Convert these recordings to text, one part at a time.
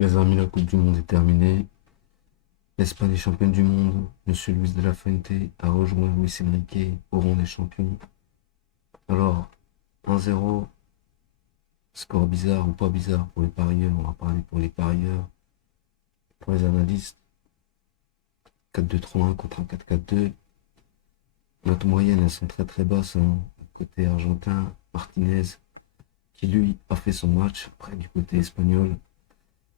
Les amis, la Coupe du Monde est terminée. L'Espagne est championne du monde. Monsieur Luis de la Fuente a rejoint Luis Enrique au rang des champions. Alors, 1-0, score bizarre ou pas bizarre pour les parieurs. On va parler pour les parieurs. Pour les analystes, 4-2-3-1 contre un 4-4-2. Notre moyenne, elles sont très très basses, hein. Côté argentin, Martinez, qui lui a fait son match. Après, du côté espagnol,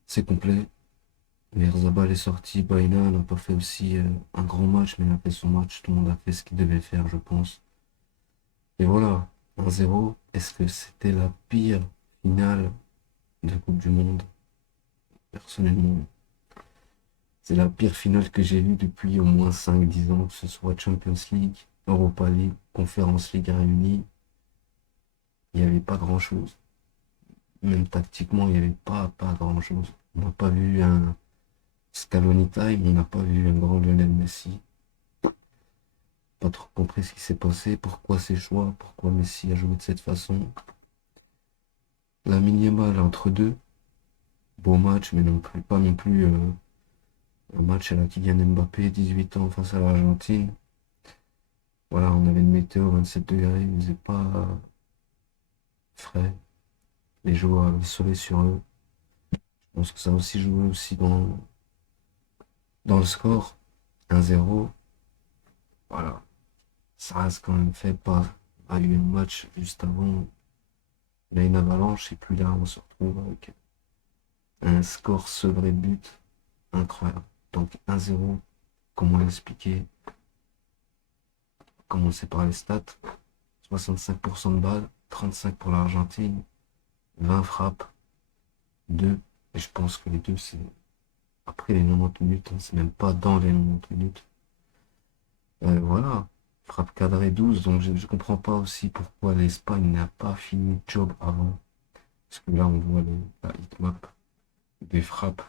c'est complet. Zabal est sorti, Baena n'a pas fait aussi un grand match, mais il a fait son match. Tout le monde a fait ce qu'il devait faire, je pense. Et voilà, 1-0. Est-ce que c'était la pire finale de la Coupe du Monde? Personnellement, c'est la pire finale que j'ai vue depuis au moins 5-10 ans, que ce soit Champions League, Europa League, Conference League réunis. Il n'y avait pas grand-chose. Même tactiquement, il n'y avait pas grand-chose. On n'a pas vu un Scaloni time, on n'a pas vu un grand Lionel Messi. Pas trop compris ce qui s'est passé, pourquoi ces choix, pourquoi Messi a joué de cette façon. La Yamal entre deux, beau match, mais non plus, pas non plus un match à la Kylian Mbappé, 18 ans face à l'Argentine. Voilà, on avait une météo 27 degrés, il faisait pas frais, les joueurs avaient le soleil sur eux. Je pense que ça a aussi joué aussi dans le score, 1-0. Voilà, ça reste quand même fait pas. Il y a eu un match juste avant, il y a une avalanche, et puis là on se retrouve avec un score sevré de but incroyable. Donc 1-0, comment l'expliquer? Commencer par les stats. 65% de balles, 35 pour l'Argentine, 20 frappes, 2. Et je pense que les deux, c'est après les 90 minutes, hein, c'est même pas dans les 90 minutes. Voilà, frappe cadrée 12, donc je ne comprends pas aussi pourquoi l'Espagne n'a pas fini le job avant. Parce que là, on voit la hitmap des frappes.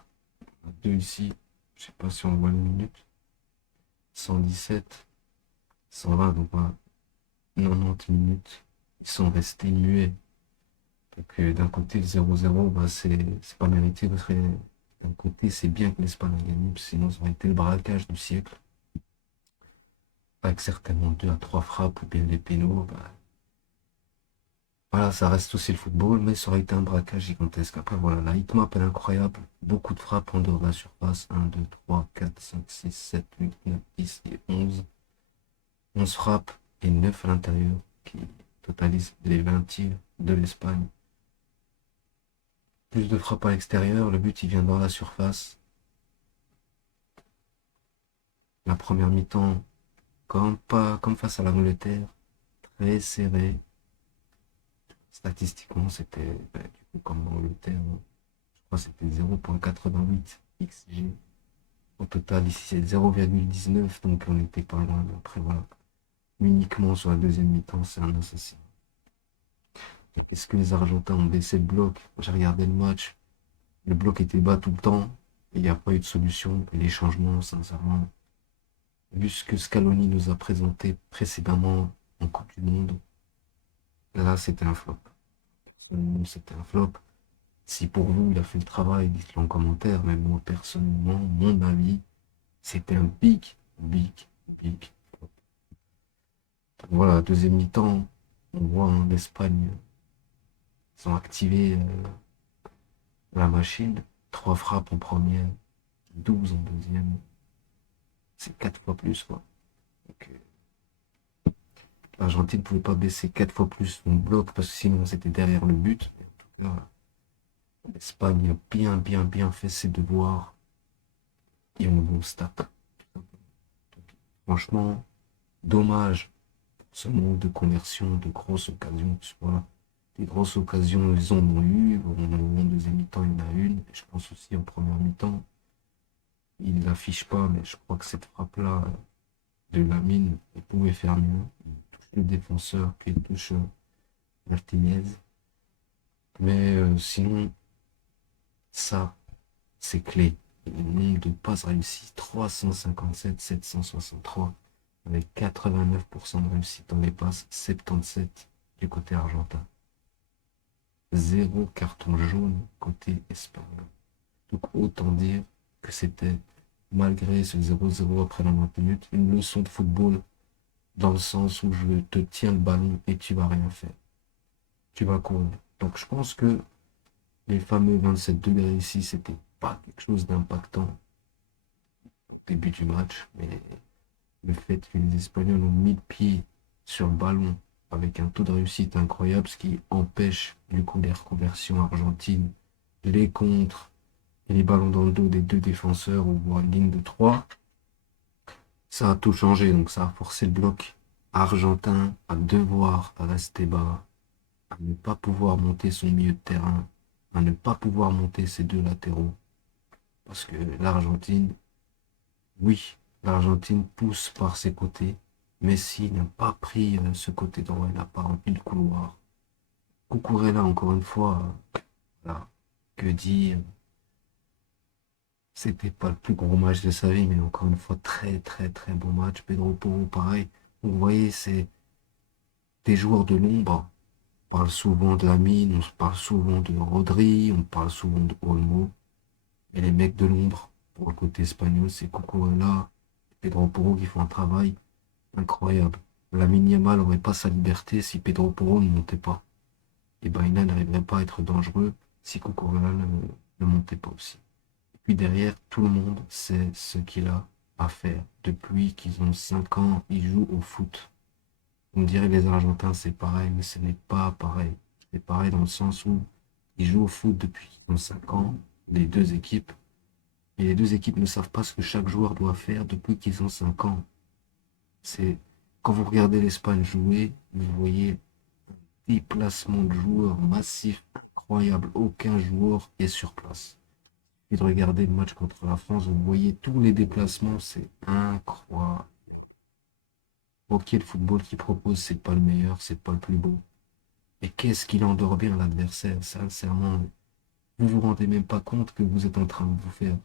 2 ici, je sais pas si on voit les minutes. 117, 120, donc voilà, 90 minutes. Ils sont restés muets. Donc d'un côté, le 0-0, bah, c'est pas mérité parce que d'un côté, c'est bien que l'Espagne a gagné, sinon ça aurait été le braquage du siècle. Avec certainement 2 à 3 frappes ou bien des pénaux. Bah, voilà, ça reste aussi le football, mais ça aurait été un braquage gigantesque. Après, voilà, la hitmap elle est incroyable. Beaucoup de frappes en dehors de la surface. 1, 2, 3, 4, 5, 6, 7, 8, 9, 10 et 11. 11 frappes et 9 à l'intérieur qui totalisent les 20 tirs de l'Espagne. Plus de frappes à l'extérieur, le but il vient dans la surface. La première mi-temps, comme face à la l'Angleterre, très serré. Statistiquement, c'était du coup comme l'Angleterre, hein. Je crois que c'était 0,88 XG. Au total, ici c'est 0,19, donc on n'était pas loin. Mais après, voilà. Uniquement sur la deuxième mi-temps, c'est un assassin. Est-ce que les Argentins ont baissé le bloc? J'ai regardé le match. Le bloc était bas tout le temps. Il n'y a pas eu de solution. Et les changements, sincèrement, vu ce que Scaloni nous a présenté précédemment en Coupe du Monde, là, c'était un flop. Personnellement, c'était un flop. Si pour vous, il a fait le travail, dites-le en commentaire. Mais moi, personnellement, mon avis, c'était un big, big flop. Voilà, deuxième mi-temps, on voit hein, l'Espagne, ils ont activé la machine. 3 frappes en première, 12 en deuxième. C'est 4 fois plus, quoi. Donc, l'Argentine ne pouvait pas baisser 4 fois plus son bloc parce que sinon c'était derrière le but. Mais en tout cas, l'Espagne a bien fait ses devoirs et on va au stade. Franchement, dommage ce manque de conversion, de grosses occasions. Tu vois. Des grosses occasions, ils en ont eu. En deuxième mi-temps, il y en a une. Et je pense aussi en première mi-temps. Il ne l'affiche pas, mais je crois que cette frappe-là de Lamine, il pouvait faire mieux. Il touche le défenseur, puis il touche Martinez. Mais sinon, ça, c'est clé. Le nombre de passes réussies, 357, 763, avec 89% de réussite dans les passes, 77 du côté argentin. Zéro carton jaune côté espagnol. Donc autant dire que c'était, malgré ce 0-0 après la 90 minutes, une leçon de football dans le sens où je te tiens le ballon et tu vas rien faire. Tu vas courir. Donc je pense que les fameux 27 degrés ici, c'était pas quelque chose d'impactant au début du match, mais le fait que les Espagnols ont mis le pied sur le ballon avec un taux de réussite incroyable, ce qui empêche du coup les reconversions argentines, les contres et les ballons dans le dos des deux défenseurs ou voire une ligne de 3, ça a tout changé. Donc ça a forcé le bloc argentin à devoir rester bas, à ne pas pouvoir monter son milieu de terrain, à ne pas pouvoir monter ses deux latéraux. Parce que l'Argentine, oui, l'Argentine pousse par ses côtés. Messi n'a pas pris ce côté droit, il n'a pas rempli le couloir. Cucurella, encore une fois, là, que dire, c'était pas le plus gros match de sa vie, mais encore une fois, très très très bon match. Pedro Porro, pareil. Vous voyez, c'est des joueurs de l'ombre. On parle souvent de Lamine, on parle souvent de Rodri, on parle souvent de Olmo. Et les mecs de l'ombre, pour le côté espagnol, c'est Cucurella, Pedro Porro qui font un travail incroyable. Lamine Yamal n'aurait pas sa liberté si Pedro Porro ne montait pas. Et Baina n'arriverait pas à être dangereux si Cucurella ne montait pas aussi. Et puis derrière, tout le monde sait ce qu'il a à faire. Depuis qu'ils ont 5 ans, ils jouent au foot. On dirait les Argentins, c'est pareil, mais ce n'est pas pareil. C'est pareil dans le sens où ils jouent au foot depuis qu'ils ont 5 ans, les deux équipes. Et les deux équipes ne savent pas ce que chaque joueur doit faire depuis qu'ils ont 5 ans. C'est quand vous regardez l'Espagne jouer, vous voyez des placements de joueurs massifs, incroyables. Aucun joueur est sur place. Et de regarder le match contre la France, vous voyez tous les déplacements, c'est incroyable. Ok, le football qu'il propose, c'est pas le meilleur, c'est pas le plus beau. Et qu'est-ce qu'il endort bien l'adversaire, sincèrement. Vous vous rendez même pas compte que vous êtes en train de vous faire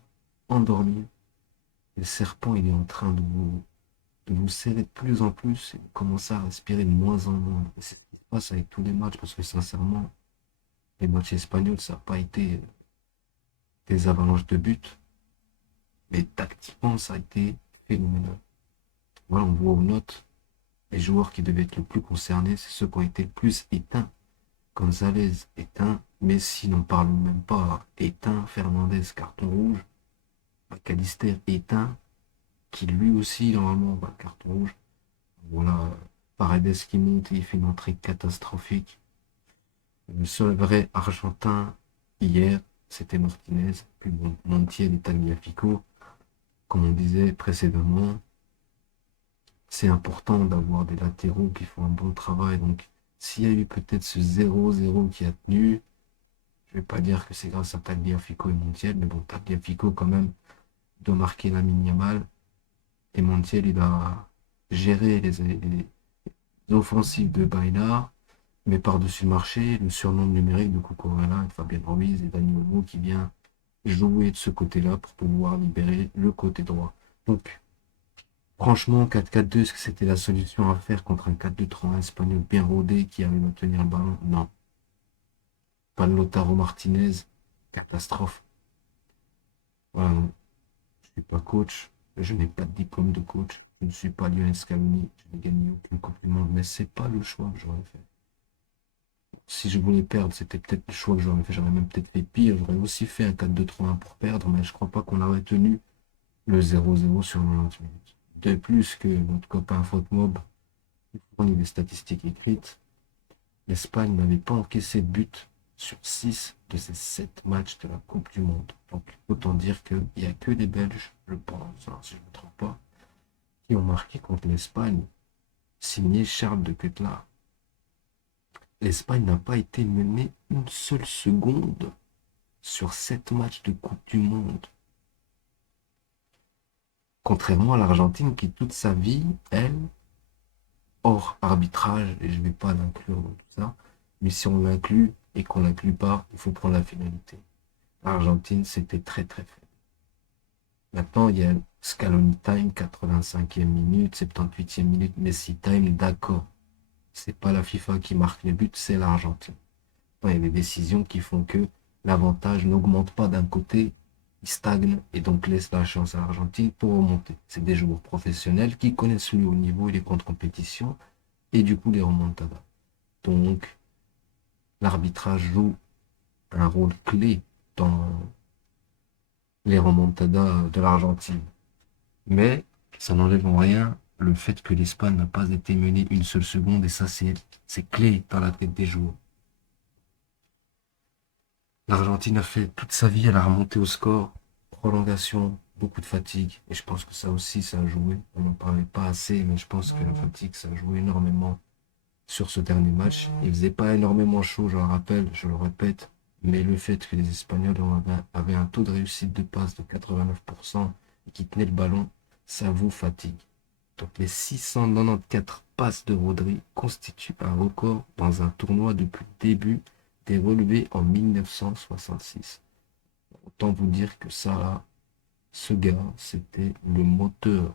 endormir. Et le serpent, il est en train de vous serrer de plus en plus et vous commencez à respirer de moins en moins. Et c'est ce qui se passe avec tous les matchs, parce que sincèrement, les matchs espagnols, ça n'a pas été des avalanches de buts, mais tactiquement, ça a été phénoménal. Voilà, on voit aux notes, les joueurs qui devaient être le plus concernés, c'est ceux qui ont été le plus éteints. Gonzalez éteint, Messi n'en parle même pas, éteint, Fernandez carton rouge, McAllister éteint, qui lui aussi normalement va carton rouge. Voilà, Paredes qui monte et il fait une entrée catastrophique. Le seul vrai Argentin hier, c'était Martinez, puis bon, Montiel et Tagliafico. Comme on disait précédemment, c'est important d'avoir des latéraux qui font un bon travail. Donc, s'il y a eu peut-être ce 0-0 qui a tenu, je vais pas dire que c'est grâce à Tagliafico et Montiel, mais bon, Tagliafico quand même doit marquer la Yamal et Montiel il a géré les offensives de Baena, mais par-dessus le marché, le surnom numérique de Cucurella et Fabien Ruiz et Dani Olmo qui vient jouer de ce côté-là pour pouvoir libérer le côté droit. Donc, franchement, 4-4-2, est-ce que c'était la solution à faire contre un 4-2-3-1 espagnol bien rodé qui arrive à tenir le ballon? Non. Pas le Lautaro Martinez, catastrophe. Voilà, non. Je ne suis pas coach, je n'ai pas de diplôme de coach, je ne suis pas Lionel Scaloni, je n'ai gagné aucune Coupe du Monde, mais c'est pas le choix que j'aurais fait. Si je voulais perdre, c'était peut-être le choix que j'aurais fait, j'aurais même peut-être fait pire, j'aurais aussi fait un 4-2-3-1 pour perdre, mais je crois pas qu'on aurait tenu le 0-0 sur 90 minutes. De plus que notre copain FootMob fournit des statistiques écrites, l'Espagne n'avait pas encaissé de but sur 6 de ses 7 matchs de la Coupe du Monde. Donc autant dire qu'il n'y a que les Belges, je pense, hein, si je ne me trompe pas, qui ont marqué contre l'Espagne, signé Charles de Cutler. L'Espagne n'a pas été menée une seule seconde sur 7 matchs de Coupe du Monde. Contrairement à l'Argentine qui, toute sa vie, elle, hors arbitrage, et je ne vais pas l'inclure dans tout ça, mais si on l'inclut et qu'on l'inclut pas, il faut prendre la finalité. L'Argentine, c'était très très faible. Maintenant, il y a Scaloni Time, 85e minute, 78e minute, Messi Time, d'accord. C'est pas la FIFA qui marque les buts, c'est l'Argentine. Il y a des décisions qui font que l'avantage n'augmente pas d'un côté ils stagnent et donc laissent la chance à l'Argentine pour remonter. C'est des joueurs professionnels qui connaissent le haut niveau et les grandes compétitions et du coup les remontadas. Donc l'arbitrage joue un rôle clé dans les remontadas de l'Argentine. Mais ça n'enlève en rien le fait que l'Espagne n'a pas été menée une seule seconde et ça c'est clé dans la tête des joueurs. L'Argentine a fait toute sa vie, elle a remonté au score, prolongation, beaucoup de fatigue. Et je pense que ça aussi, ça a joué. On n'en parlait pas assez, mais je pense que la fatigue, ça a joué énormément sur ce dernier match. Il faisait pas énormément chaud, je le rappelle, je le répète. Mais le fait que les Espagnols avaient un taux de réussite de passe de 89% et qui tenaient le ballon, ça vous fatigue. Donc les 694 passes de Rodri constituent un record dans un tournoi depuis le début des relevés en 1966. Autant vous dire que ça, là, ce gars, c'était le moteur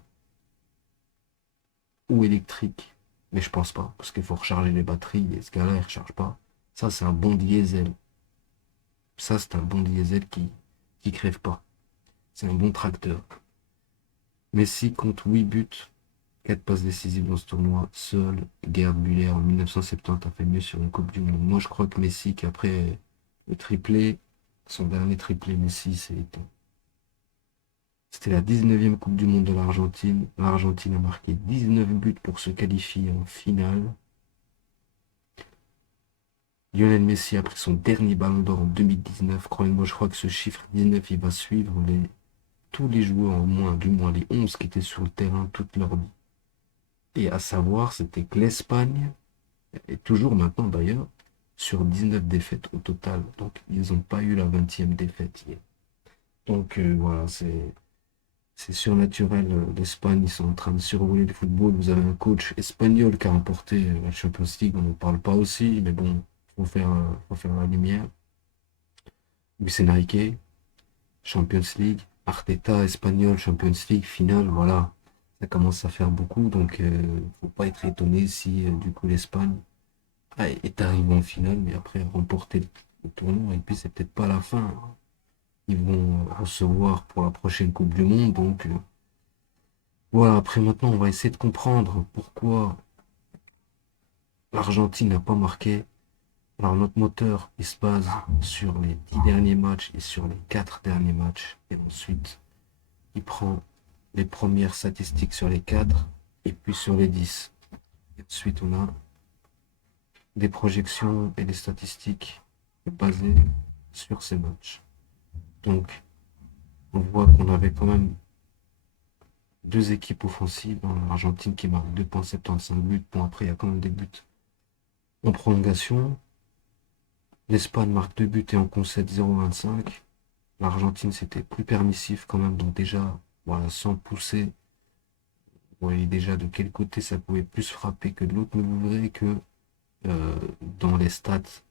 ou électrique. Mais je pense pas, parce qu'il faut recharger les batteries et ce gars-là, il recharge pas. Ça, c'est un bon diesel. Ça, c'est un bon diesel qui crève pas. C'est un bon tracteur. Messi compte 8 buts, 4 passes décisives dans ce tournoi. Seul Gerd Müller en 1970 a fait mieux sur une Coupe du Monde. Moi, je crois que Messi, qu'après le triplé, son dernier triplé, Messi, c'était la 19e Coupe du Monde de l'Argentine. L'Argentine a marqué 19 buts pour se qualifier en finale. Lionel Messi a pris son dernier ballon d'or en 2019. Croyez-moi, je crois que ce chiffre 19, il va suivre tous les joueurs, du moins les 11 qui étaient sur le terrain toute leur vie. Et à savoir, c'était que l'Espagne, et toujours maintenant d'ailleurs, sur 19 défaites au total. Donc, ils n'ont pas eu la 20e défaite hier. Donc, voilà, c'est surnaturel. L'Espagne, ils sont en train de survoler le football. Vous avez un coach espagnol qui a remporté la Champions League. On ne parle pas aussi, mais bon, faut faire la lumière. Luis Enrique, Champions League. Arteta, espagnol, Champions League, finale, voilà. Ça commence à faire beaucoup, donc faut pas être étonné si du coup l'Espagne est arrivée en finale, mais après remporter le tournoi. Et puis c'est peut-être pas la fin. Ils vont recevoir pour la prochaine Coupe du Monde, donc voilà. Après maintenant, on va essayer de comprendre pourquoi l'Argentine n'a pas marqué. Alors notre moteur, il se base sur les 10 derniers matchs et sur les 4 derniers matchs. Et ensuite, il prend les premières statistiques sur les 4 et puis sur les 10. Et ensuite, on a des projections et des statistiques basées sur ces matchs. Donc, on voit qu'on avait quand même deux équipes offensives dans l'Argentine qui marquent 2,75 buts. Bon, après, il y a quand même des buts en prolongation. L'Espagne marque 2 buts et en concède 0,25. L'Argentine, c'était plus permissif quand même. Donc déjà, voilà, sans pousser, vous voyez déjà de quel côté ça pouvait plus frapper que de l'autre. Mais vous verrez que dans les stats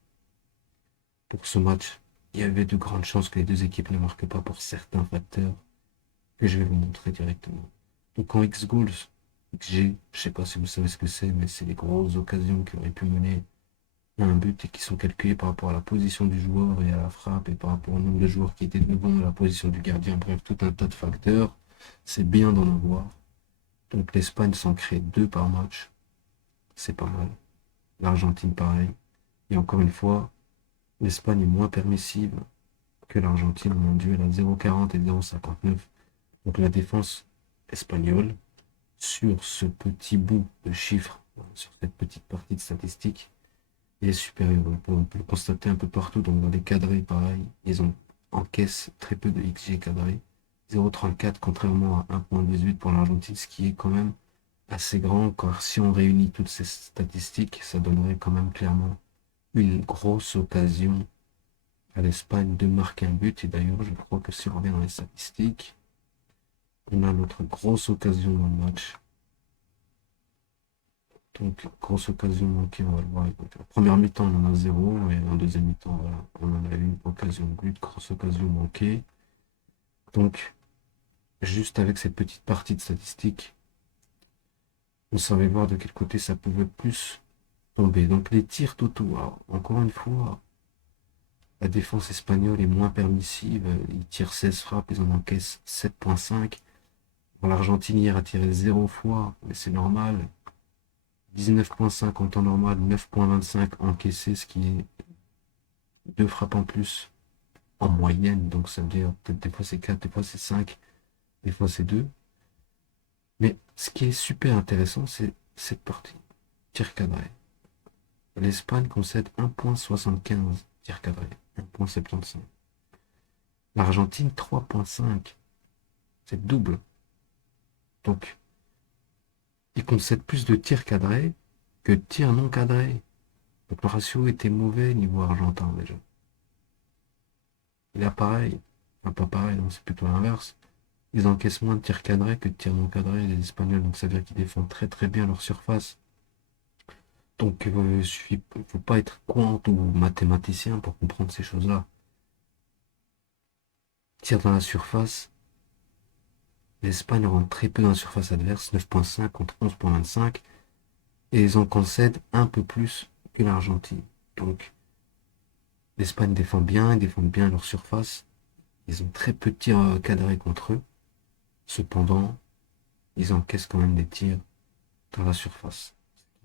pour ce match, il y avait de grandes chances que les deux équipes ne marquent pas pour certains facteurs que je vais vous montrer directement. Donc en X-Goals, XG, je sais pas si vous savez ce que c'est, mais c'est les grosses occasions qui auraient pu mener à un but et qui sont calculées par rapport à la position du joueur et à la frappe et par rapport au nombre de joueurs qui étaient devant, la position du gardien, bref, tout un tas de facteurs. C'est bien d'en avoir. Donc l'Espagne s'en crée 2 par match. C'est pas mal. L'Argentine, pareil. Et encore une fois, l'Espagne est moins permissive que l'Argentine en duel à 0,40 et 0,59. Donc la défense espagnole, sur ce petit bout de chiffres, sur cette petite partie de statistiques, est supérieure. On peut le constater un peu partout. Donc dans les cadrés, pareil, ils ont encaissent très peu de XG cadré. 0,34 contrairement à 1,18 pour l'Argentine, ce qui est quand même assez grand, car si on réunit toutes ces statistiques, ça donnerait quand même clairement une grosse occasion à l'Espagne de marquer un but. Et d'ailleurs, je crois que si on revient dans les statistiques, on a notre grosse occasion dans le match. Donc, grosse occasion manquée, on va le voir. En première mi-temps, on en a 0, et en deuxième mi-temps, voilà, on en a une occasion de but, grosse occasion manquée. Donc, juste avec cette petite partie de statistiques, on savait voir de quel côté ça pouvait plus tomber. Donc, les tirs totaux, alors, encore une fois, La défense espagnole est moins permissive. Ils tirent 16 frappes, ils en encaissent 7,5. Bon, l'Argentine hier a tiré 0 fois, mais c'est normal. 19,5 en temps normal, 9,25 encaissé, ce qui est 2 frappes en plus en moyenne. Donc ça veut dire peut-être des fois c'est 4, des fois c'est 5, des fois c'est 2. Mais ce qui est super intéressant, c'est cette partie. Tir cadré. L'Espagne concède 1,75 tir cadré. 1,75. L'Argentine 3,5. C'est double. Donc, ils concèdent plus de tirs cadrés que de tirs non cadrés. Donc le ratio était mauvais niveau argentin déjà. Et là pareil, enfin pas pareil, non, c'est plutôt l'inverse. Ils encaissent moins de tirs cadrés que de tirs non cadrés, les Espagnols, donc ça veut dire qu'ils défendent très très bien leur surface. Donc il ne faut pas être quant ou mathématicien pour comprendre ces choses-là. Tir dans la surface, l'Espagne rentre très peu dans la surface adverse, 9,5 contre 11,25, et ils en concèdent un peu plus que l'Argentine. Donc l'Espagne défend bien, ils défendent bien leur surface, ils ont très peu de tirs cadrés contre eux, cependant, ils encaissent quand même des tirs dans la surface.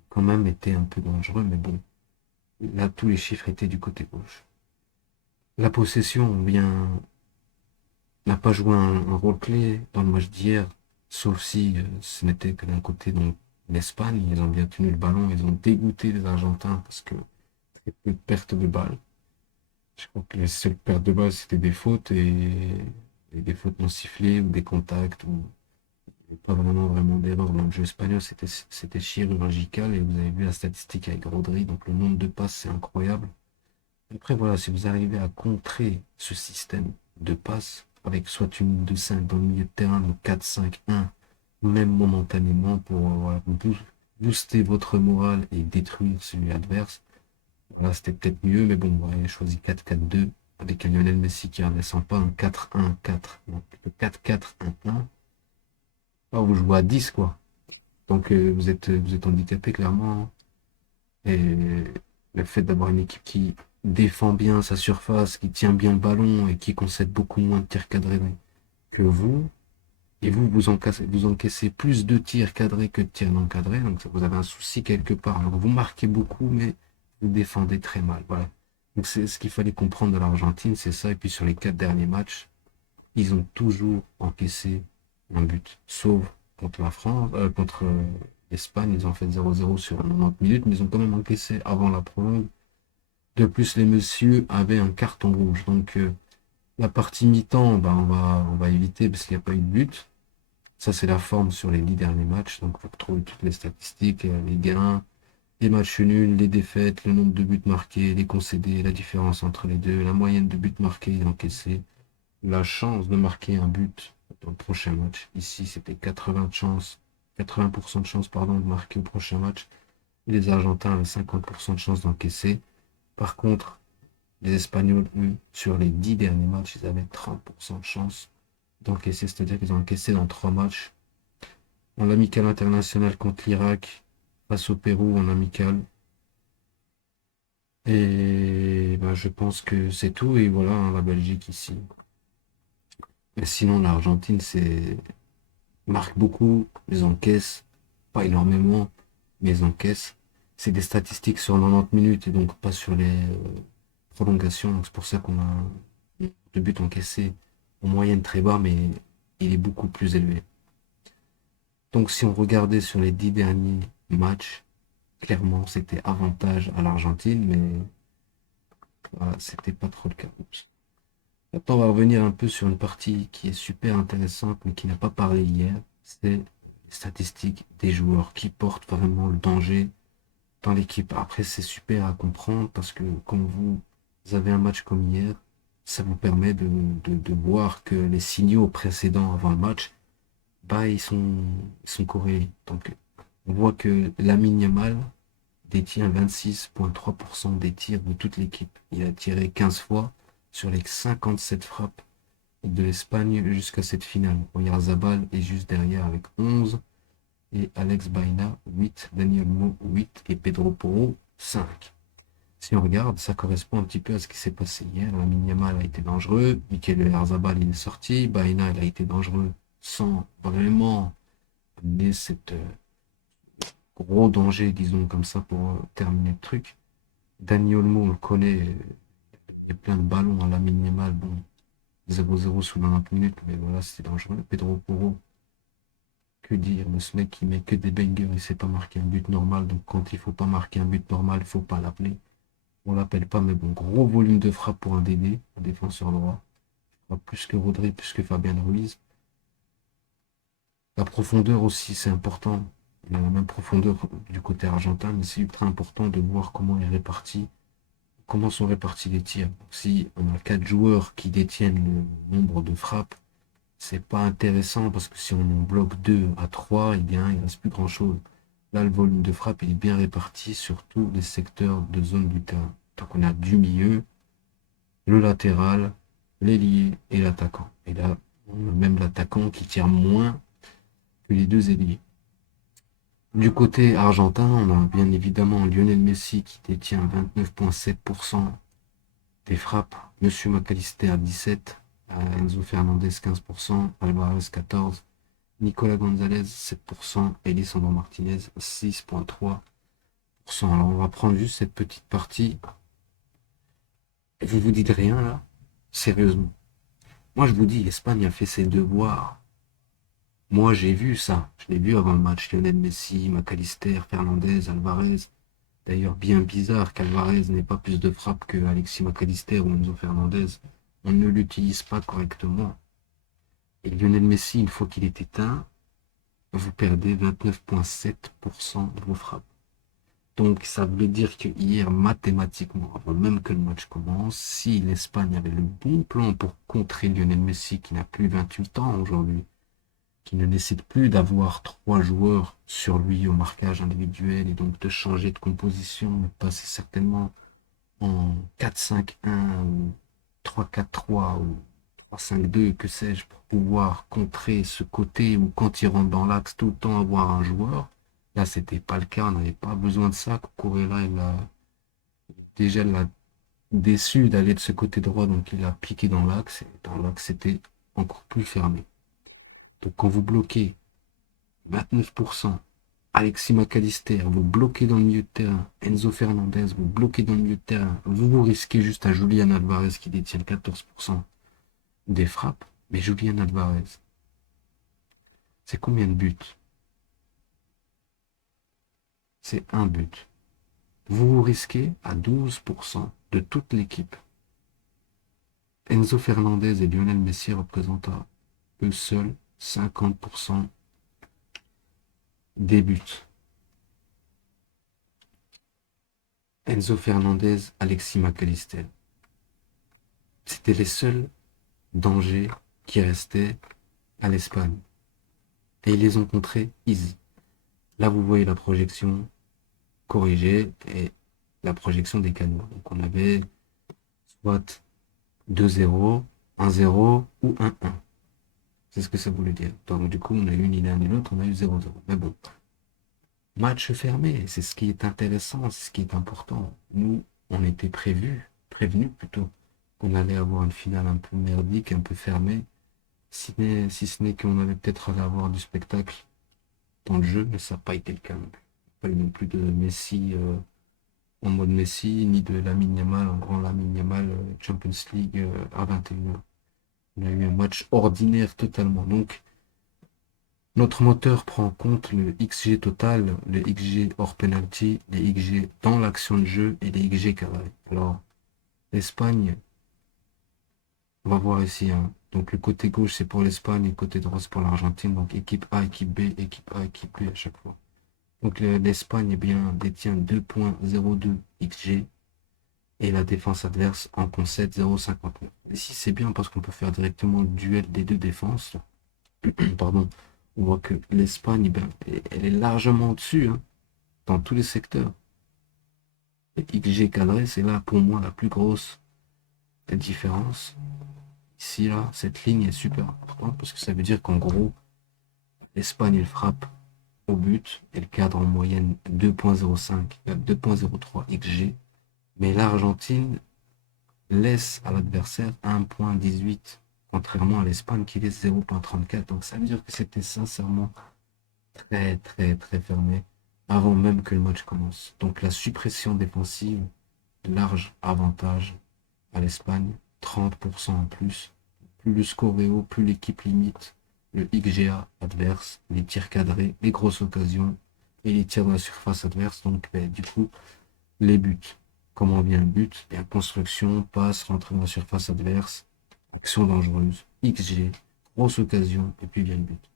Quand même été un peu dangereux, mais bon, là tous les chiffres étaient du côté gauche. La possession, bien, n'a pas joué un rôle clé dans le match d'hier, sauf si ce n'était que d'un côté, donc l'Espagne, ils ont bien tenu le ballon, ils ont dégoûté les Argentins parce que très peu de pertes de balles. Je crois que les seules pertes de balles, c'était des fautes et des fautes non sifflées ou des contacts ou pas vraiment d'erreur dans le jeu espagnol, c'était chirurgical et vous avez vu la statistique avec Rodri, donc le nombre de passes, c'est incroyable. Après, voilà, si vous arrivez à contrer ce système de passes avec soit une ligne de 5 dans le milieu de terrain, donc 4-5-1, même momentanément pour voilà, booster votre morale et détruire celui adverse, voilà, c'était peut-être mieux, mais bon, ouais, j'ai choisi 4-4-2 avec un Lionel Messi qui ne redescend pas un 4-1-4, donc 4-4-1-1. Ah, vous jouez à 10, quoi. Donc vous êtes handicapé clairement. Et le fait d'avoir une équipe qui défend bien sa surface, qui tient bien le ballon et qui concède beaucoup moins de tirs cadrés que vous, et vous encaissez plus de tirs cadrés que de tirs non cadrés, donc vous avez un souci quelque part. Donc vous marquez beaucoup, mais vous défendez très mal. Voilà. Donc c'est ce qu'il fallait comprendre de l'Argentine, c'est ça. Et puis sur les 4 derniers matchs, ils ont toujours encaissé un but, sauf contre la France, contre l'Espagne, ils ont fait 0-0 sur 90 minutes, mais ils ont quand même encaissé avant la prolongue. De plus, les messieurs avaient un carton rouge. Donc la partie mi-temps, bah, on va éviter parce qu'il n'y a pas eu de but. Ça, c'est la forme sur les 10 derniers matchs. Donc, vous retrouvez toutes les statistiques, les gains, les matchs nuls, les défaites, le nombre de buts marqués, les concédés, la différence entre les deux, la moyenne de buts marqués et encaissés, la chance de marquer un but dans le prochain match. Ici, c'était 80% de chance, pardon, de marquer au prochain match. Et les Argentins avaient 50% de chance d'encaisser. Par contre, les Espagnols, eux, sur les 10 derniers matchs, ils avaient 30% de chance d'encaisser, c'est-à-dire qu'ils ont encaissé dans 3 matchs. En amical international contre l'Irak, face au Pérou en amical. Et ben, je pense que c'est tout. Et voilà, hein, la Belgique ici. Mais sinon, l'Argentine, c'est marque beaucoup, ils encaissent, pas énormément, mais ils encaissent. C'est des statistiques sur 90 minutes et donc pas sur les prolongations. Donc c'est pour ça qu'on a le but encaissé en moyenne très bas, mais il est beaucoup plus élevé. Donc si on regardait sur les 10 derniers matchs, clairement c'était avantage à l'Argentine, mais voilà, c'était pas trop le cas. Maintenant, on va revenir un peu sur une partie qui est super intéressante, mais qui n'a pas parlé hier. C'est les statistiques des joueurs qui portent vraiment le danger dans l'équipe. Après, c'est super à comprendre parce que quand vous avez un match comme hier, ça vous permet de voir que les signaux précédents avant le match, bah, ils sont corrélés. Donc, on voit que Lamine Yamal détient 26,3% des tirs de toute l'équipe. Il a tiré 15 fois sur les 57 frappes de l'Espagne jusqu'à cette finale. Oyarzabal est juste derrière avec 11 et Alex Baena 8, Daniel Mo 8 et Pedro Porro 5. Si on regarde, ça correspond un petit peu à ce qui s'est passé hier. Lamine Yamal a été dangereux, Mikel Oyarzabal il est sorti, Baena il a été dangereux sans vraiment amener cette gros danger, disons comme ça, pour terminer le truc. Dani Olmo, on le connaît, il y a plein de ballons à Lamine Yamal, bon, 0-0 sous 90 minutes, mais voilà, c'était dangereux. Pedro Porro, que dire, ce mec qui met que des bangers, il sait pas marquer un but normal, donc quand il faut pas marquer un but normal, il faut pas l'appeler. On l'appelle pas, mais bon, gros volume de frappe pour un DD, un défenseur droit. Plus que Rodri, plus que Fabien Ruiz. La profondeur aussi, c'est important. Il y a la même profondeur du côté argentin, mais c'est ultra important de voir comment est réparti, comment sont répartis les tirs. Si on a 4 joueurs qui détiennent le nombre de frappes, c'est pas intéressant parce que si on en bloque 2 à 3, eh bien, il reste plus grand chose. Là, le volume de frappe, il est bien réparti sur tous les secteurs de zone du terrain. Donc on a du milieu, le latéral, l'ailier et l'attaquant. Et là, on a même l'attaquant qui tire moins que les deux ailiers. Du côté argentin, on a bien évidemment Lionel Messi qui détient 29,7% des frappes, Monsieur McAllister 17%, Enzo Fernandez 15%, Alvarez 14%, Nicolas Gonzalez 7% et Lisandro Martinez 6,3%. Alors on va prendre juste cette petite partie. Vous dites rien là? Sérieusement. Moi je vous dis, l'Espagne a fait ses devoirs. Moi, j'ai vu ça. Je l'ai vu avant le match. Lionel Messi, McAllister, Fernandez, Alvarez. D'ailleurs, bien bizarre qu'Alvarez n'ait pas plus de frappes que Alexis McAllister ou Enzo Fernandez. On ne l'utilise pas correctement. Et Lionel Messi, une fois qu'il est éteint, vous perdez 29,7% de vos frappes. Donc, ça veut dire que hier, mathématiquement, avant même que le match commence, si l'Espagne avait le bon plan pour contrer Lionel Messi, qui n'a plus 28 ans aujourd'hui, qui ne nécessite plus d'avoir 3 joueurs sur lui au marquage individuel et donc de changer de composition, mais passer certainement en 4-5-1 ou 3-4-3 ou 3-5-2, que sais-je, pour pouvoir contrer ce côté où quand il rentre dans l'axe, tout le temps avoir un joueur. Là, c'était pas le cas, on n'avait pas besoin de ça. Cucurella, déjà l'a déçu d'aller de ce côté droit, donc il a piqué dans l'axe, et dans l'axe, c'était encore plus fermé. Donc quand vous bloquez 29%, Alexis McAllister, vous bloquez dans le milieu de terrain, Enzo Fernandez, vous bloquez dans le milieu de terrain, vous risquez juste à Julian Alvarez qui détient 14% des frappes, mais Julian Alvarez, c'est combien de buts? C'est un but. Vous risquez à 12% de toute l'équipe. Enzo Fernandez et Lionel Messi représentent à eux seuls 50% des buts. Enzo Fernandez, Alexis McAllister. C'était les seuls dangers qui restaient à l'Espagne. Et ils les ont contrés easy. Là, vous voyez la projection corrigée et la projection des canons. Donc, on avait soit 2-0, 1-0 ou 1-1. C'est ce que ça voulait dire. Donc, du coup, on a eu ni l'un ni l'autre, on a eu 0-0. Mais bon, match fermé, c'est ce qui est intéressant, c'est ce qui est important. Nous, on était prévenus plutôt, qu'on allait avoir une finale un peu merdique, un peu fermée, si ce n'est qu'on allait peut-être aller avoir du spectacle dans le jeu, mais ça n'a pas été le cas. Pas eu non plus de Messi en mode Messi, ni de Lamine Yamal, en grand Lamine Yamal Champions League à 21h. On a eu un match ordinaire totalement. Donc, notre moteur prend en compte le XG total, le XG hors penalty, les XG dans l'action de jeu et les XG cadrés. Alors, l'Espagne, on va voir ici. Hein. Donc, le côté gauche, c'est pour l'Espagne, et le côté droit, c'est pour l'Argentine. Donc, équipe A, équipe B, équipe A, équipe B à chaque fois. Donc, l'Espagne détient 2,02 XG et la défense adverse en concède 0,59. Ici, c'est bien parce qu'on peut faire directement le duel des deux défenses. Pardon. On voit que l'Espagne, elle est largement au-dessus, hein, dans tous les secteurs. Et XG cadré, c'est là pour moi la plus grosse différence. Ici, là, cette ligne est super importante parce que ça veut dire qu'en gros, l'Espagne, elle frappe au but, elle cadre en moyenne 2,05, 2,03 XG, Mais l'Argentine laisse à l'adversaire 1,18, contrairement à l'Espagne qui laisse 0,34. Donc ça veut dire que c'était sincèrement très très très fermé avant même que le match commence. Donc la suppression défensive, large avantage à l'Espagne, 30% en plus. Plus le score est haut, plus l'équipe limite le XGA adverse, les tirs cadrés, les grosses occasions et les tirs dans la surface adverse. Donc du coup, les buts. Comment vient le but? Et construction, passe, rentrée dans la surface adverse, action dangereuse, XG, grosse occasion, et puis vient le but.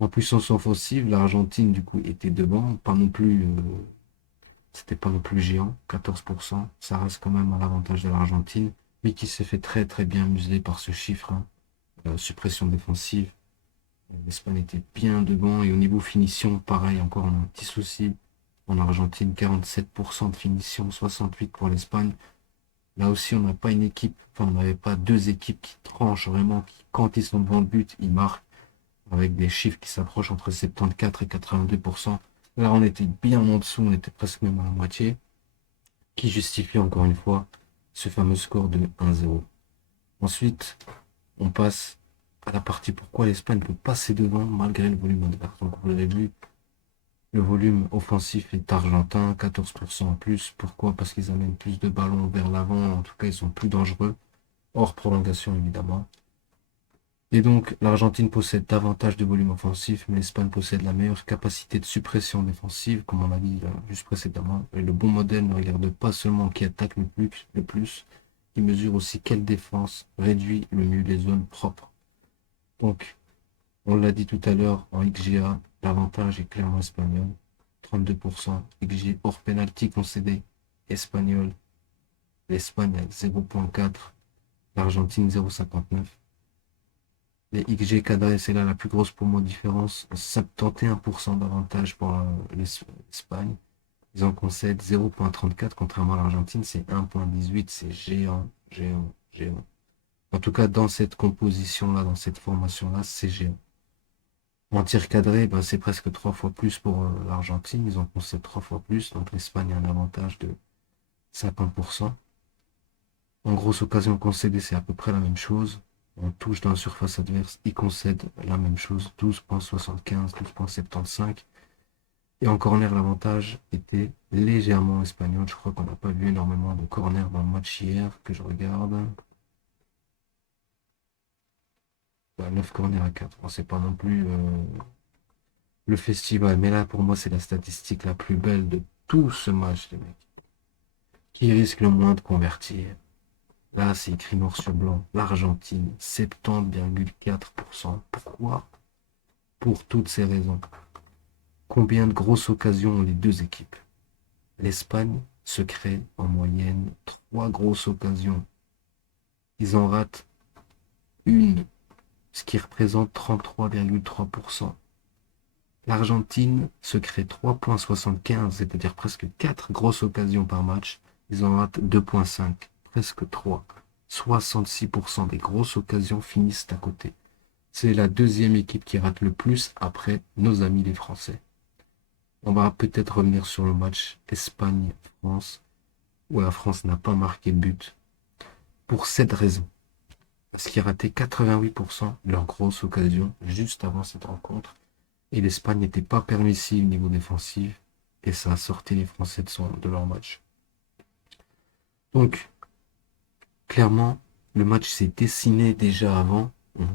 En puissance offensive, l'Argentine du coup était devant, pas non plus, c'était pas non plus géant, 14%, ça reste quand même à l'avantage de l'Argentine, mais qui s'est fait très très bien museler par ce chiffre, hein. Suppression défensive, l'Espagne était bien devant, et au niveau finition, pareil, encore un petit souci en Argentine, 47% de finition, 68% pour l'Espagne. Là aussi, on n'a pas une équipe, enfin on n'avait pas deux équipes qui tranchent vraiment, qui quand ils sont devant le but, ils marquent, avec des chiffres qui s'approchent entre 74 et 82%. Là, on était bien en dessous, on était presque même à la moitié, qui justifie encore une fois ce fameux score de 1-0. Ensuite, on passe à la partie pourquoi l'Espagne peut passer devant malgré le volume adverse. Donc vous l'avez vu, le volume offensif est argentin, 14% en plus. Pourquoi? Parce qu'ils amènent plus de ballons vers l'avant, en tout cas ils sont plus dangereux, hors prolongation évidemment. Et donc, l'Argentine possède davantage de volume offensif, mais l'Espagne possède la meilleure capacité de suppression défensive, comme on l'a dit juste précédemment. Et le bon modèle ne regarde pas seulement qui attaque le plus, il mesure aussi quelle défense réduit le mieux les zones propres. Donc, on l'a dit tout à l'heure, en XGA, l'avantage est clairement espagnol. 32%, XG hors penalty concédé, espagnol. L'Espagne a 0,4, l'Argentine 0,59. Les XG cadrés, c'est là la plus grosse pour moi différence. 71% d'avantage pour l'Espagne. Ils en concèdent 0,34, contrairement à l'Argentine, c'est 1,18. C'est géant, géant, géant. En tout cas, dans cette composition-là, dans cette formation-là, c'est géant. En tir cadré, ben, c'est presque 3 fois plus pour l'Argentine. Ils en concèdent 3 fois plus. Donc l'Espagne a un avantage de 50%. En grosse occasion concédée, c'est à peu près la même chose. On touche dans la surface adverse, il concède la même chose, 12,75, 12,75. Et en corner, l'avantage était légèrement espagnol. Je crois qu'on n'a pas vu énormément de corner dans le match hier, que je regarde. 9 corners à 4. Bon, c'est pas non plus le festival, mais là, pour moi, c'est la statistique la plus belle de tout ce match, les mecs. Qui risque le moins de convertir? Là, c'est écrit noir sur blanc. L'Argentine, 70,4%. Pourquoi? Pour toutes ces raisons. Combien de grosses occasions ont les deux équipes? L'Espagne se crée en moyenne 3 grosses occasions. Ils en ratent une, ce qui représente 33,3%. L'Argentine se crée 3,75, c'est-à-dire presque 4 grosses occasions par match. Ils en ratent 2,5, presque 3. 66% des grosses occasions finissent à côté. C'est la deuxième équipe qui rate le plus après nos amis les Français. On va peut-être revenir sur le match Espagne-France, où la France n'a pas marqué de but. Pour cette raison, parce qu'ils rataient 88% de leurs grosses occasions juste avant cette rencontre, et l'Espagne n'était pas permissive au niveau défensif, et ça a sorti les Français de leur match. Donc, clairement, le match s'est dessiné déjà avant. On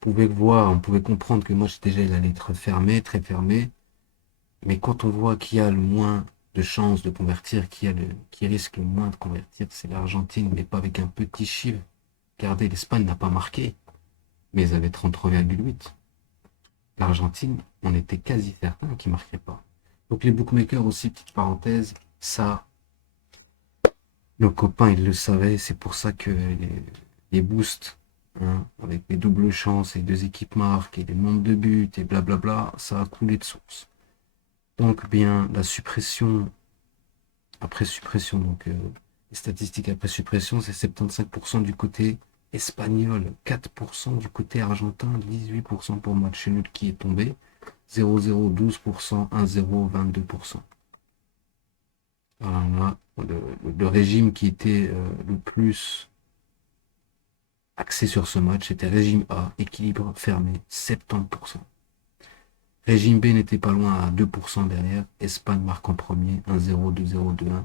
pouvait voir, on pouvait comprendre que le match déjà il allait être fermé, très fermé. Mais quand on voit qui a le moins de chances de convertir, qui risque le moins de convertir, c'est l'Argentine, mais pas avec un petit chiffre. Regardez, l'Espagne n'a pas marqué, mais ils avaient 33,8. L'Argentine, on était quasi certain qu'ils ne marqueraient pas. Donc les bookmakers aussi, petite parenthèse, ça, nos copains, ils le savaient, c'est pour ça que les boosts, hein, avec les doubles chances et deux équipes marques et les nombres de buts et blablabla, ça a coulé de source. Donc bien, la suppression, après suppression, donc les statistiques après suppression, c'est 75% du côté espagnol, 4% du côté argentin, 18% pour match nul qui est tombé, 0-0, 12%, 1-0, 22%. Voilà, le régime qui était le plus axé sur ce match, c'était régime A, équilibre fermé, 70%. Régime B n'était pas loin à 2% derrière. Espagne marque en premier, 1-0, 2-0, 2-1.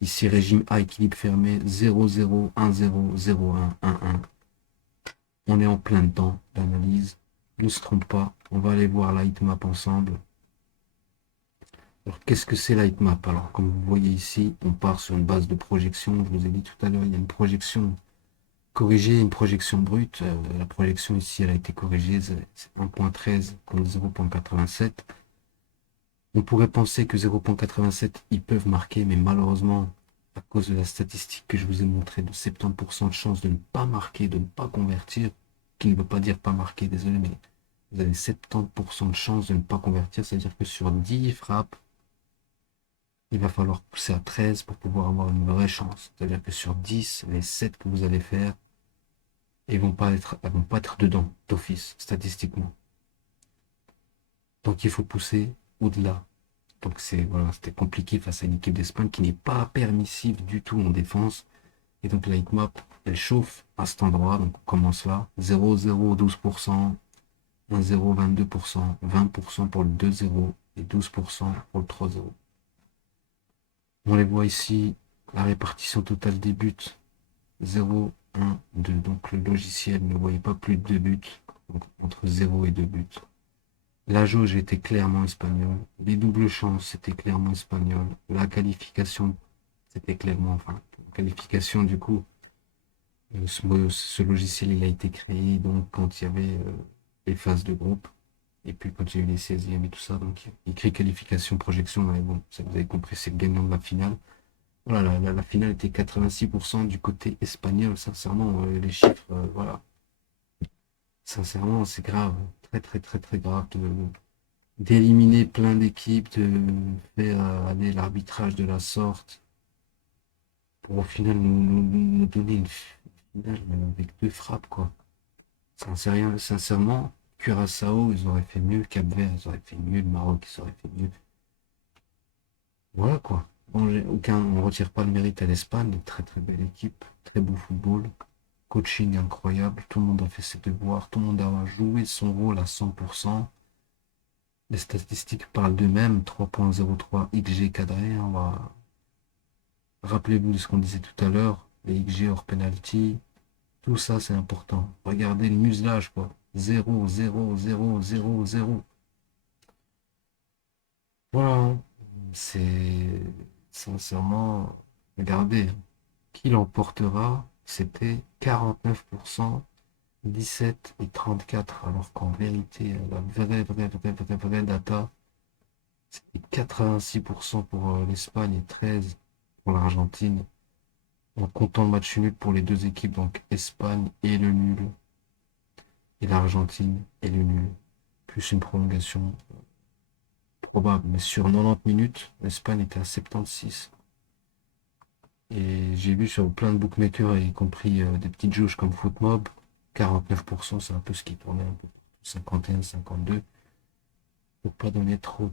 Ici, régime A, équilibre fermé, 0-0, 1-0, 0-1, 1-1. On est en plein dedans d'analyse. Ne se trompe pas. On va aller voir la heatmap ensemble. Alors, qu'est-ce que c'est la heatmap? Alors, comme vous voyez ici, on part sur une base de projection. Je vous ai dit tout à l'heure, il y a une projection corrigée et une projection brute. La projection ici, elle a été corrigée. C'est 1.13 contre 0.87. On pourrait penser que 0.87, ils peuvent marquer, mais malheureusement, à cause de la statistique que je vous ai montrée de 70% de chance de ne pas marquer, de ne pas convertir, qui ne veut pas dire pas marquer, désolé, mais vous avez 70% de chance de ne pas convertir, c'est-à-dire que sur 10 frappes, il va falloir pousser à 13 pour pouvoir avoir une vraie chance. C'est-à-dire que sur 10, les 7 que vous allez faire, elles vont pas être dedans, d'office, statistiquement. Donc il faut pousser au-delà. Donc voilà, c'était compliqué face à une équipe d'Espagne qui n'est pas permissive du tout en défense. Et donc la heatmap, elle chauffe à cet endroit. Donc on commence là. 0-0, 12%, 1-0, 22%, 20% pour le 2-0 et 12% pour le 3-0. On les voit ici, la répartition totale des buts. 0, 1, 2. Donc le logiciel ne voyait pas plus de 2 buts. Donc entre 0 et 2 buts. La jauge était clairement espagnole. Les doubles chances, c'était clairement espagnol. La qualification, c'était clairement, enfin, la qualification, du coup, ce logiciel, il a été créé, donc, quand il y avait les phases de groupe, et puis quand il y a eu les 16e et tout ça, donc, il crée qualification, projection, mais bon, ça vous avez compris, c'est le gagnant de la finale. Voilà, la finale était 86% du côté espagnol, sincèrement, les chiffres, voilà. Sincèrement, c'est grave, très, très, très, très grave d'éliminer plein d'équipes, de faire aller l'arbitrage de la sorte, pour au final nous donner une finale avec 2 frappes, quoi. Sincèrement, Curaçao, ils auraient fait mieux, Cap-Vert, ils auraient fait mieux, le Maroc, ils auraient fait mieux. Voilà, quoi. Bon, on retire pas le mérite à l'Espagne, très très belle équipe, très beau football, coaching incroyable, tout le monde a fait ses devoirs, tout le monde a joué son rôle à 100%. Les statistiques parlent d'eux-mêmes, 3.03 XG cadré, rappelez-vous de ce qu'on disait tout à l'heure, les XG hors penalty, tout ça c'est important. Regardez le muselage, quoi. 0, 0, 0, 0, 0. Voilà, hein. C'est sincèrement, regardez, qui l'emportera, c'était 49%, 17 et 34, alors qu'en vérité, la vraie data, c'était 86% pour l'Espagne et 13 pour l'Argentine, en comptant le match nul pour les deux équipes, donc Espagne et le nul, et l'Argentine et le nul, plus une prolongation probable. Mais sur 90 minutes, l'Espagne était à 76. Et j'ai vu sur plein de bookmakers, y compris des petites jauges comme Footmob, 49%, c'est un peu ce qui tournait un peu. 51, 52. Faut pas donner trop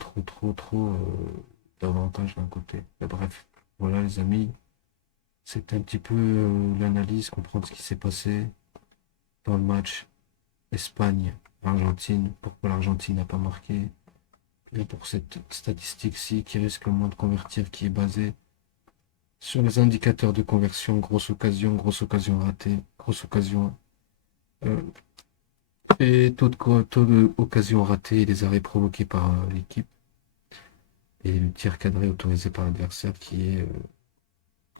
d'avantages d'un côté. Mais bref, voilà les amis. C'est un petit peu l'analyse, comprendre ce qui s'est passé dans le match Espagne-Argentine, pourquoi l'Argentine n'a pas marqué, et pour cette statistique-ci qui risque le moins de convertir, qui est basée sur les indicateurs de conversion, grosse occasion ratée, grosse occasion, euh, et taux de occasion ratée et les arrêts provoqués par l'équipe, et le tir cadré autorisé par l'adversaire qui est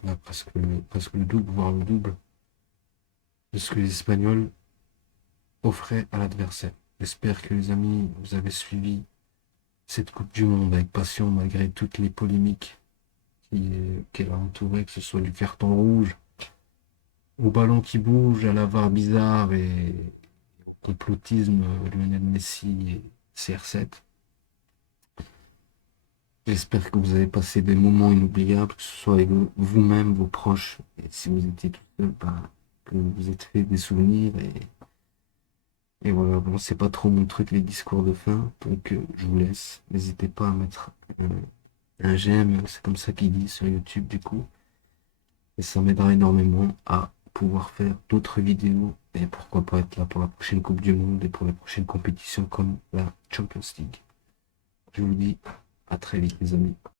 là, presque le double, voire le double de ce que les Espagnols offraient à l'adversaire. J'espère que les amis, vous avez suivi cette Coupe du Monde avec passion malgré toutes les polémiques qu'elle a entourées, que ce soit du carton rouge, au ballon qui bouge, à la VAR bizarre et au complotisme Lionel Messi et CR7. J'espère que vous avez passé des moments inoubliables, que ce soit avec vous-même, vos proches, et si vous étiez tout seul, bah, que vous êtes fait des souvenirs et voilà, bon, c'est pas trop mon truc les discours de fin, donc je vous laisse. N'hésitez pas à mettre un j'aime, c'est comme ça qu'ils disent sur YouTube du coup. Et ça m'aidera énormément à pouvoir faire d'autres vidéos et pourquoi pas être là pour la prochaine Coupe du Monde et pour les prochaines compétitions comme la Champions League. Je vous dis à très vite les amis.